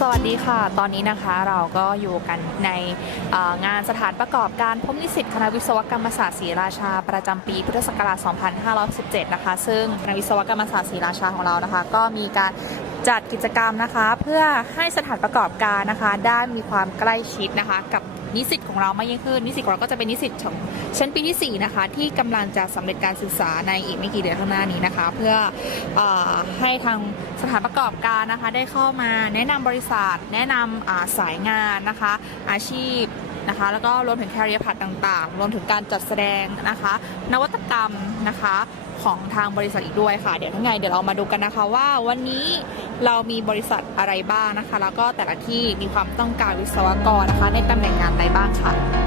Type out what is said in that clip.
สวัสดีค่ะ ตอนนี้นะคะเราก็อยู่กันในงานสถานประกอบการพมนิสิตคณะวิศวกรรมศาสตร์ศรีราชา ประจำปีพุทธศักราช 2517 นะคะ ซึ่งคณะวิศวกรรมศาสตร์ศรีราชาของเรานะคะ ก็มีการ จัดกิจกรรมนะคะ เพื่อให้สถานประกอบการนะคะได้มีความใกล้ชิดนะคะ กับนิสิตของเรามากยิ่งขึ้น นิสิตของเราก็จะเป็นนิสิตของชั้นปีที่ 4 นะคะ ที่กำลังจะสำเร็จการศึกษาในอีกไม่กี่เดือนข้างหน้านี้นะคะ เพื่ออให้ทางสถานประกอบการนะคะ ได้เข้ามาแนะนำบริษัท แนะนำอ่าสายงานนะคะ อาชีพนะคะแล้วก็รวมถึง career path ต่างๆ รวมถึงการจัดแสดงนะคะ นวัตกรรมนะคะของทางบริษัทอีกด้วยค่ะ เดี๋ยวทั้งไงเดี๋ยวเรามาดูกันนะคะว่าวันนี้ เรามีบริษัทอะไรบ้างนะคะ แล้วก็แต่ละที่มีความต้องการวิศวกรนะคะ ในตำแหน่งงานใดบ้างค่ะ